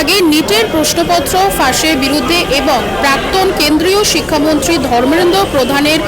আগে নিটের প্রশ্নপত্র ফাঁসের বিরুদ্ধে এবং প্রাক্তন কেন্দ্রীয় শিক্ষামন্ত্রী ধর্মেন্দ্র প্রধানের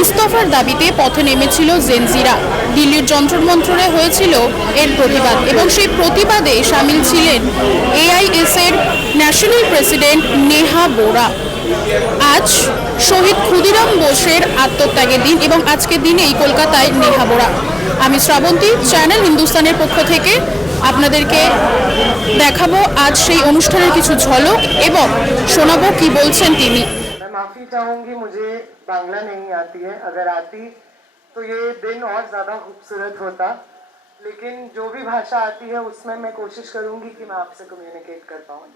ইস্তফার দাবিতে পথে নেমেছিল জেনজিরা। দিল্লির যন্ত্র মন্ত্রে হয়েছিল এর প্রতিবাদ এবং সেই প্রতিবাদে সামিল ছিলেন এআইএস এর ন্যাশনাল প্রেসিডেন্ট নেহা বোরা। আজ শহীদ ক্ষুদিরাম বোসের আত্মত্যাগের দিন এবং আজকের দিনেই কলকাতায় নেহা বোরা। আমি শ্রাবন্তী, চ্যানেল হিন্দুস্তানের পক্ষ থেকে আপনাদেরকে দেখাবো আজ সেই অনুষ্ঠানের কিছু ঝলক এবং শোনাবো কি বলছেন তিনি। मैं माफी चाहूंगी, मुझे बांग्ला नहीं आती है। अगर आती तो ये दिन और ज्यादा खूबसूरत होता, लेकिन जो भी भाषा आती है उसमें मैं कोशिश करूंगी कि मैं आपसे कम्युनिकेट कर पाऊँ।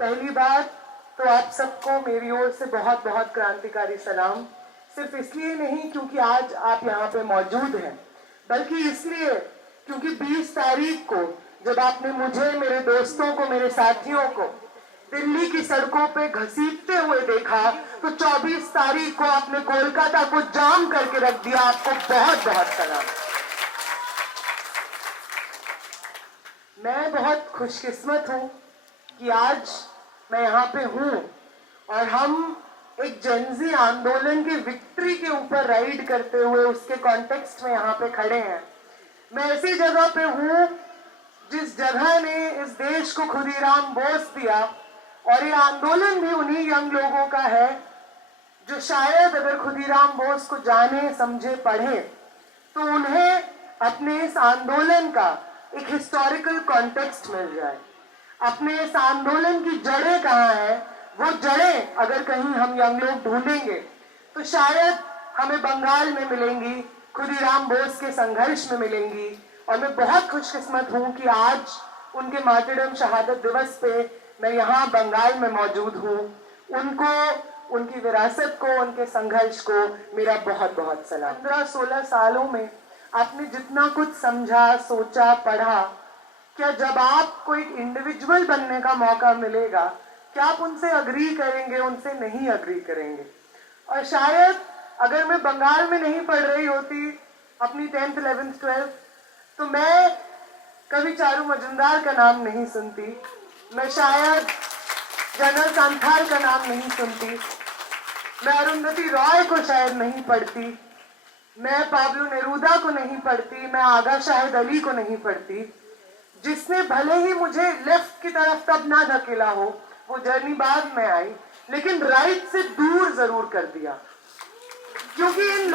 पहली बात तो आप सबको मेरी ओर से बहुत बहुत क्रांतिकारी सलाम। सिर्फ इसलिए नहीं क्योंकि आज आप यहाँ पे मौजूद हैं, बल्कि इसलिए क्योंकि 20 तारीख को जब आपने मुझे, मेरे दोस्तों को, मेरे साथियों को दिल्ली की सड़कों पे घसीटते हुए देखा, तो 24 तारीख को आपने कोलकाता को जाम करके रख दिया। आपको बहुत बहुत सलाम। मैं बहुत खुशकिस्मत हूं कि आज मैं यहाँ पे हूं और हम एक जेनजी आंदोलन की विक्ट्री के ऊपर राइड करते हुए उसके कॉन्टेक्स्ट में यहाँ पे खड़े हैं। मैं ऐसी जगह पे हूँ जिस जगह ने इस देश को खुदीराम बोस दिया, और ये आंदोलन भी उन्हीं यंग लोगों का है जो शायद अगर खुदीराम बोस को जाने, समझे, पढ़े तो उन्हें अपने इस आंदोलन का एक हिस्टोरिकल कॉन्टेक्स्ट मिल जाए। अपने इस आंदोलन की जड़ें कहाँ है, वो जड़ें अगर कहीं हम यंग लोग ढूंढेंगे तो शायद हमें बंगाल में मिलेंगी, खुदीराम बोस के संघर्ष में मिलेंगी। और मैं बहुत खुशकिस्मत हूँ कि आज उनके मार्टिरडम शहादत दिवस पे मैं यहाँ बंगाल में मौजूद हूँ। उनको, उनकी विरासत को, उनके संघर्ष को मेरा बहुत बहुत सलाम। 15-16 सालों में आपने जितना कुछ समझा, सोचा, पढ़ा, क्या जब आपको एक इंडिविजुअल बनने का मौका मिलेगा क्या आप उनसे अग्री करेंगे? उनसे नहीं अग्री करेंगे। और शायद अगर मैं बंगाल में नहीं पढ़ रही होती अपनी 10th, 11th, 12th, तो मैं कभी चारू मजुमदार का नाम नहीं सुनती, मैं शायद जनरल कांथार का नाम नहीं सुनती, मैं अरुंधति रॉय को शायद नहीं पढ़ती, मैं पाब्लो नेरूदा को नहीं पढ़ती, मैं आगा शाहिद अली को नहीं पढ़ती। जिसने भले ही मुझे लेफ्ट की तरफ तब ना धकेला हो, वो जर्नी बाद में आई, लेकिन राइट से दूर जरूर कर दिया। क्योंकि इन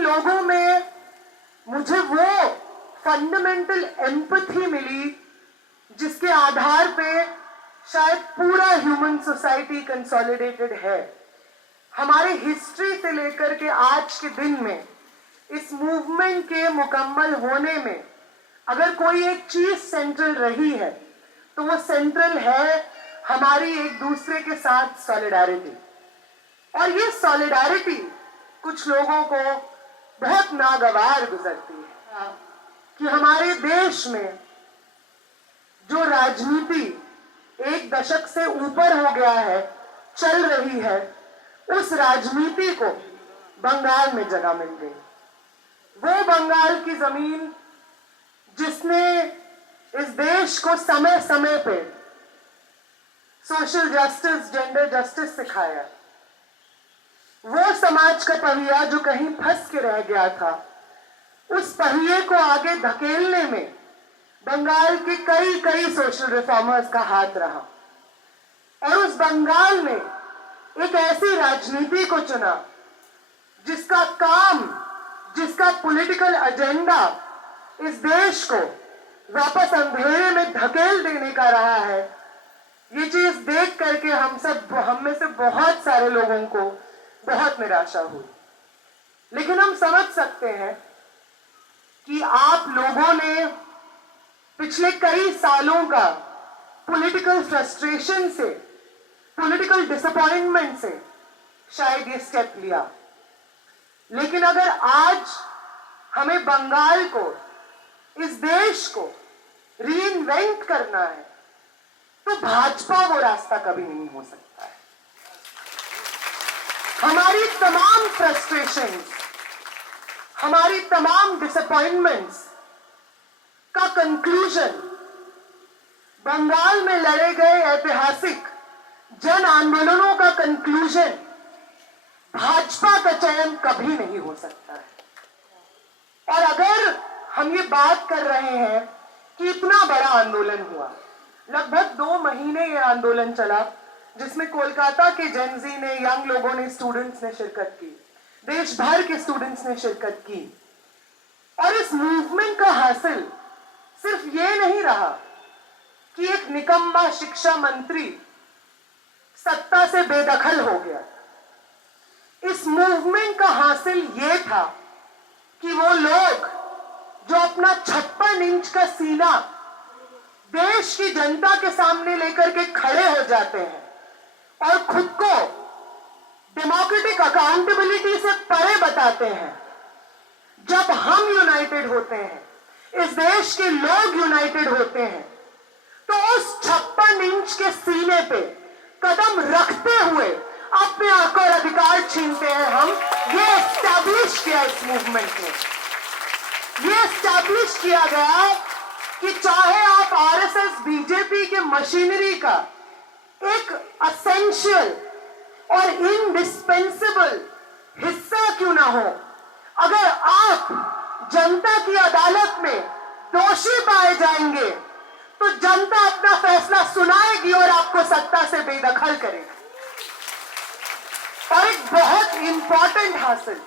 लोगों में मुझे वो फंडामेंटल एम्पैथी मिली जिसके आधार पे शायद पूरा ह्यूमन सोसाइटी कंसोलिडेटेड है। हमारे हिस्ट्री से लेकर के आज के दिन में इस मूवमेंट के मुकम्मल होने में अगर कोई एक चीज सेंट्रल रही है तो वो सेंट्रल है हमारी एक दूसरे के साथ सॉलिडारिटी। और ये सॉलिडारिटी कुछ लोगों को बहुत नागवार गुजरती है कि हमारे देश में जो राजनीति एक दशक से ऊपर हो गया है, चल रही है, उस राजनीति को बंगाल में जगह मिल गई। वो बंगाल की जमीन जिसने इस देश को समय समय पे सोशल जस्टिस, जेंडर जस्टिस सिखाया, वो समाज का पहिया जो कहीं फंस के रह गया था, उस पहिए को आगे धकेलने में बंगाल के कई सोशल रिफॉर्मर्स का हाथ रहा। और उस बंगाल ने एक ऐसी राजनीति को चुना जिसका काम, जिसका पॉलिटिकल एजेंडा इस देश को वापस अंधेरे में धकेल देने का रहा है। ये चीज देख करके हम में से बहुत सारे लोगों को बहुत निराशा हुई। लेकिन हम समझ सकते हैं कि आप लोगों ने पिछले कई सालों का पॉलिटिकल फ्रस्ट्रेशन से, पॉलिटिकल डिसअपॉइंटमेंट से शायद ये स्टेप लिया। लेकिन अगर आज हमें बंगाल को, इस देश को रीइन्वेंट करना है तो भाजपा वो रास्ता कभी नहीं हो सकता है। हमारी तमाम फ्रस्ट्रेशंस, हमारी तमाम डिसअपॉइंटमेंट्स का कंक्लूजन बंगाल में लड़े गए ऐतिहासिक जन आंदोलनों का कंक्लूजन भाजपा का चयन कभी नहीं हो सकता है। और अगर हम ये बात कर रहे हैं कि इतना बड़ा आंदोलन हुआ, लगभग 2 महीने ये आंदोलन चला, जिसमें कोलकाता के जेनजी ने, यंग लोगों ने, स्टूडेंट्स ने शिरकत की, देश भर के स्टूडेंट्स ने शिरकत की। और इस मूवमेंट का हासिल सिर्फ ये नहीं रहा कि एक निकम्मा शिक्षा मंत्री सत्ता से बेदखल हो गया। इस मूवमेंट का हासिल ये था कि वो लोग जो अपना 56 इंच का सीना देश की जनता के सामने लेकर के खड़े हो जाते हैं और खुद को डेमोक्रेटिक अकाउंटेबिलिटी से परे बताते हैं, जब हम यूनाइटेड होते हैं, इस देश के लोग यूनाइटेड होते हैं, तो उस 56 इंच के सीने पे कदम रखते हुए अपने हक और अधिकार छीनते हैं हम। ये एस्टैब्लिश किया इस मूवमेंट ने। ये एस्टैब्लिश किया गया कि चाहे आप आरएसएस बीजेपी के मशीनरी का एक असेंशियल और इंडिस्पेंसेबल हिस्सा क्यों ना हो, अगर आप जनता की अदालत में दोषी पाए जाएंगे तो जनता अपना फैसला सुनाएगी और आपको सत्ता से बेदखल करेगी। और एक बहुत इंपॉर्टेंट हासिल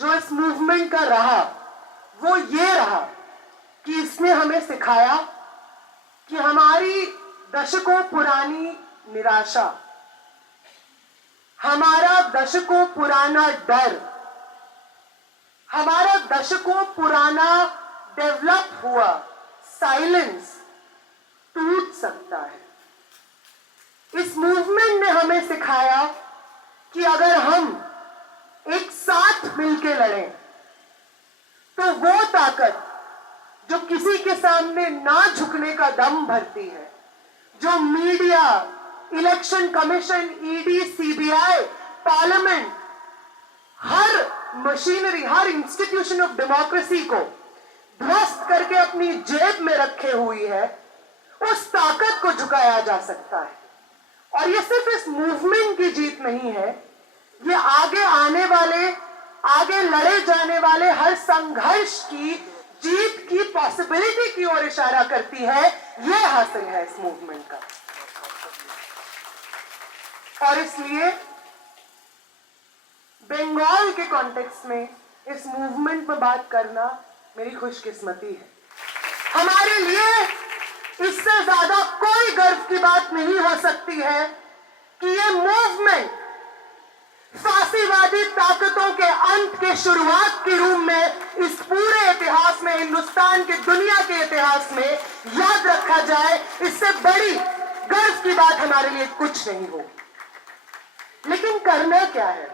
जो इस मूवमेंट का रहा वो ये रहा कि इसने हमें सिखाया कि हमारी दशकों पुरानी निराशा, हमारा दशकों पुराना डर, हमारा दशकों पुराना डेवलप हुआ साइलेंस टूट सकता है। इस मूवमेंट ने हमें सिखाया कि अगर हम एक साथ मिलकर लड़ें तो वो ताकत जो किसी के सामने ना झुकने का दम भरती है, जो media, election commission, ED, CBI, parliament, her machinery, her institution of democracy को ध्वस्त करके अपनी जेब में रखे हुई है, उस ताकत को झुकाया जा सकता है। और ये सिर्फ इस मूवमेंट की जीत नहीं है, ये आगे आने वाले, आगे लड़े जाने वाले हर संघर्ष की जीत की पॉसिबिलिटी की ओर इशारा करती है। ये हासिल है इस मूवमेंट का। और इसलिए बंगाल के कॉन्टेक्स्ट में इस मूवमेंट में बात करना मेरी खुशकिस्मती है। हमारे लिए इससे ज्यादा कोई गर्व की बात नहीं हो सकती है कि ये मूवमेंट फांसीवादी ताकतों के अंत के शुरुआत के रूप में इस पूरे इतिहास में, हिंदुस्तान के, दुनिया के इतिहास में याद रखा जाए। इससे बड़ी गर्व की बात हमारे लिए कुछ नहीं होगी। लेकिन करना क्या है?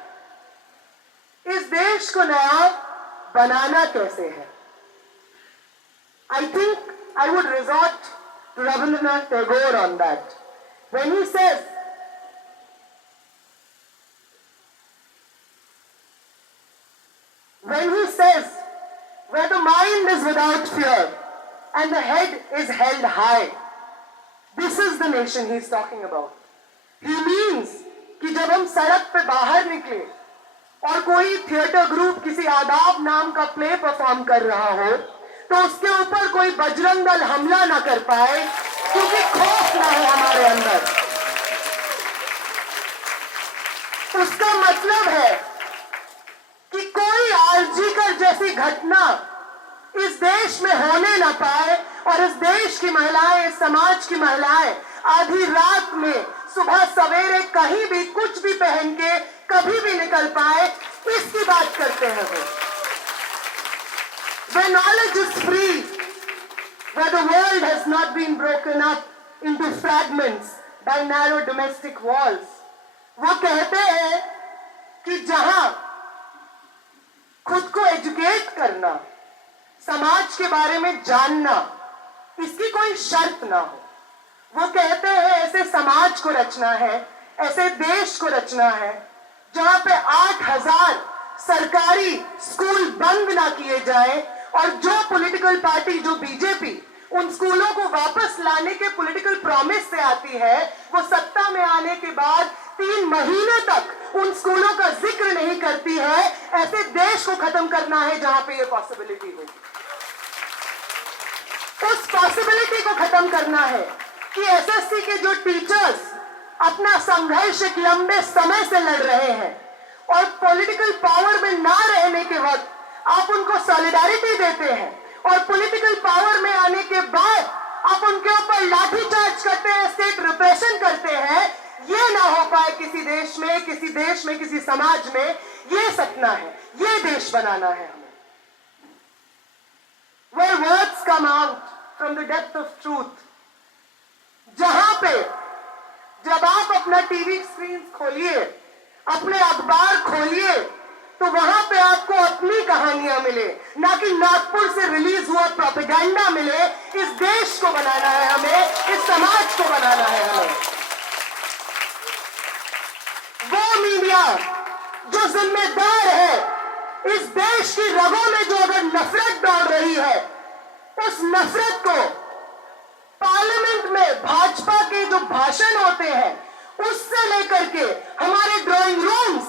इस देश को नया बनाना कैसे है? I think I would resort to Rabindranath Tagore on that. When he says, where the mind is without fear and the head is held high, this is the nation he's talking about. He means कि जब हम सड़क पे बाहर निकले और कोई theatre group किसी आदाब नाम का प्ले परफॉर्म कर रहा हो तो उसके ऊपर कोई बजरंग दल हमला ना कर पाए, क्योंकि खौफ ना हो हमारे अंदर। उसका मतलब है कि कोई आरजीकर जैसी घटना इस देश में होने ना पाए और इस देश की महिलाएं, इस समाज की महिलाएं आधी रात में, सुबह सवेरे कहीं भी कुछ भी पहन के कभी भी निकल पाए, इसकी बात करते हैं वो। Where knowledge is free, where the world has not been broken up into fragments by narrow domestic walls, वो कहते हैं कि जहां खुद को एजुकेट करना, समाज के बारे में जानना, इसकी कोई शर्त ना हो। वो कहते हैं ऐसे समाज को रचना है, ऐसे देश को रचना है जहां पे 8,000 सरकारी स्कूल बंद ना किए जाएं और जो पॉलिटिकल पार्टी, जो बीजेपी, उन स्कूलों को वापस लाने के पॉलिटिकल प्रॉमिस से आती है, वो सत्ता में आने के बाद 3 महीने तक उन स्कूलों का जिक्र नहीं करती है। ऐसे देश को खत्म करना है जहां पे ये पॉसिबिलिटी हो। उस पॉसिबिलिटी को खत्म करना है कि एसएससी के जो टीचर्स अपना संघर्ष एक लंबे समय से लड़ रहे हैं और पॉलिटिकल पावर में ना रहने के वक्त आप उनको सॉलिडारिटी देते हैं और पॉलिटिकल पावर में आने के बाद आप उनके ऊपर लाठीचार्ज करते हैं, स्टेट रिप्रेशन करते हैं। ये ना हो पाए किसी देश में, किसी समाज में। ये सपना है, ये देश बनाना है हमें। Where words come out from the depth of truth, जहां पे जब आप अपना टीवी स्क्रीन खोलिए, अपने अखबार खोलिए, तो वहां पे आपको अपनी कहानियां मिले, ना कि नागपुर से रिलीज हुआ प्रोपेगेंडा मिले। इस देश को बनाना है हमें, इस समाज को बनाना है हमें। वो मीडिया जो जिम्मेदार है, इस देश की रगों में जो अगर नफरत दौड़ रही है, उस नफरत को पार्लियामेंट में भाजपा के जो भाषण होते हैं उससे लेकर के हमारे ड्राइंग रूम्स,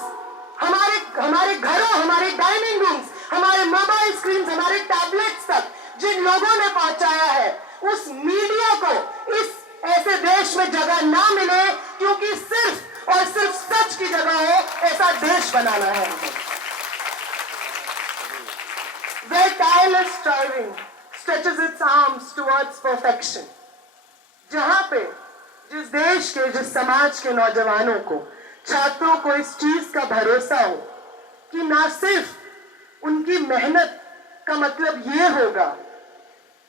हमारे घरों, हमारे डाइनिंग रूम्स, हमारे मोबाइल स्क्रीन, हमारे टैबलेट्स तक जिन लोगों ने पहुंचाया है, उस मीडिया को इस ऐसे देश में जगह ना मिले, क्योंकि सिर्फ और सिर्फ सच की जगह हो, ऐसा देश बनाना है हमें। Where tireless striving stretches its arms towards perfection, जहां पे जिस देश के, जिस समाज के नौजवानों को, छात्रों को इस चीज का भरोसा हो कि ना सिर्फ उनकी मेहनत का मतलब ये होगा,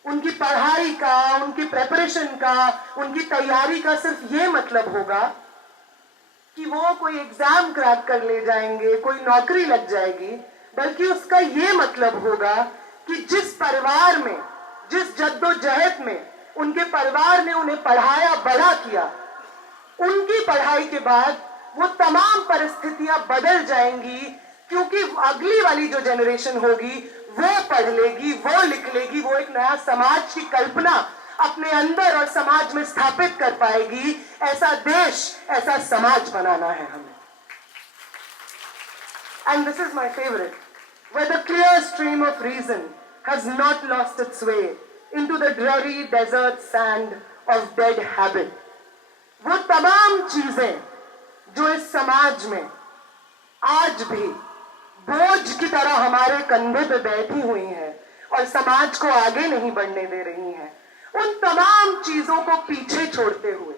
उनकी पढ़ाई का, उनकी प्रेपरेशन का, उनकी तैयारी का सिर्फ ये मतलब होगा कि वो कोई एग्जाम क्रैक कर ले जाएंगे, कोई नौकरी लग जाएगी, बल्कि उसका ये मतलब होगा कि जिस परिवार में, जिस जद्दोजहद में उनके परिवार ने उन्हें पढ़ाया, बड़ा किया, उनकी पढ़ाई के बाद वो तमाम परिस्थितियां बदल जाएंगी, क्योंकि अगली वाली जो जनरेशन होगी वो पढ़ लेगी, वो लिख लेगी, वो एक नया समाज की कल्पना अपने अंदर और समाज में स्थापित कर पाएगी। ऐसा देश, ऐसा समाज बनाना है हमें। And this is my favorite, where the clear stream of reason has not lost its way into the dreary desert sand of dead habit. वो तमाम चीजें जो इस समाज में आज भी बोझ की तरह हमारे कंधे पे बैठी हुई हैं और समाज को आगे नहीं बढ़ने दे रही हैं, उन तमाम चीजों को पीछे छोड़ते हुए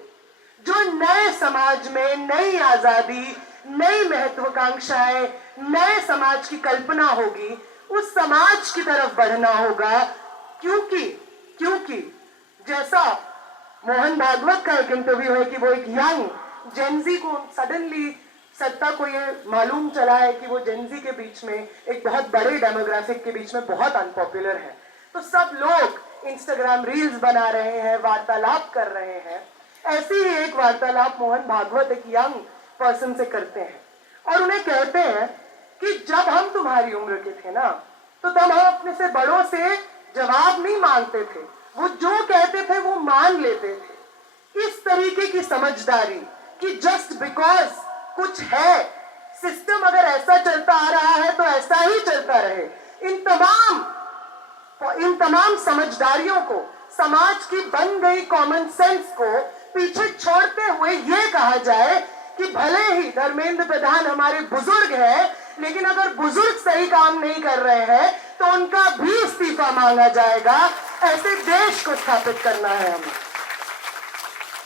जो नए समाज में नई आजादी, नई महत्वाकांक्षाएं, नए समाज की कल्पना होगी, उस समाज की तरफ बढ़ना होगा। क्योंकि जैसा मोहन भागवत का एक इंटरव्यू है कि वो एक यंग जेनजी को सडनली सत्ता को ये मालूम चला है कि वो जेनजी के बीच में, एक बहुत बड़े डेमोग्राफिक के बीच में बहुत अनपॉपुलर है, तो सब लोग इंस्टाग्राम रील्स बना रहे हैं, वार्तालाप कर रहे हैं। ऐसी ही एक वार्तालाप मोहन भागवत एक यंग पर्सन से करते हैं और उन्हें कहते हैं कि जब हम तुम्हारी उम्र के थे ना, तो तब हम अपने से बड़ों से जवाब नहीं मांगते थे, वो जो कहते थे वो मान लेते थे। इस तरीके की समझदारी कि जस्ट बिकॉज कुछ है, सिस्टम अगर ऐसा चलता आ रहा है तो ऐसा ही चलता रहे, इन तमाम समझदारियों को, समाज की बन गई कॉमन सेंस को पीछे छोड़ते हुए ये कहा जाए कि भले ही धर्मेंद्र प्रधान हमारे बुजुर्ग हैं, लेकिन अगर बुजुर्ग सही काम नहीं कर रहे हैं तो उनका भी इस्तीफा मांगा जाएगा। ऐसे देश को स्थापित करना है हमें,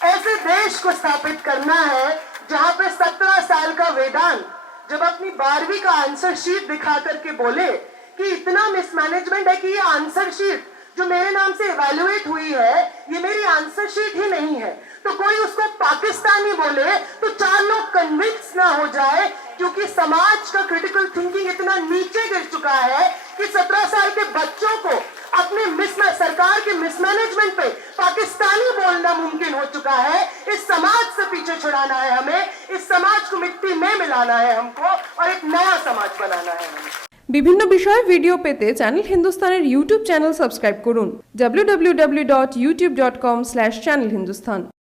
ऐसे देश को स्थापित करना है जहां पे 17 साल का वेदांत जब अपनी 12वीं का आंसर शीट दिखा करके बोले कि इतना मिसमैनेजमेंट है कि ये आंसर शीट जो मेरे नाम से इवैल्यूएट हुई है, ये मेरी आंसर शीट ही नहीं है, तो कोई उसको पाकिस्तानी बोले तो 4 लोग कन्विंस ना हो जाए, क्योंकि समाज का क्रिटिकल थिंकिंग इतना नीचे गिर चुका है कि 17 साल के बच्चों को अपने सरकार के मिसमैनेजमेंट पे पाकिस्तानी बोलना मुमकिन हो चुका है। इस समाज से पीछे छुड़ाना है हमें, इस समाज को मिट्टी में मिलाना है हमको और एक नया समाज बनाना है हमें। বিভিন্ন বিষয়ে ভিডিও পেতে চ্যানেল হিন্দুস্তানের ইউটিউব চ্যানেল সাবস্ক্রাইব করুন www.youtube.com/channelhindustan।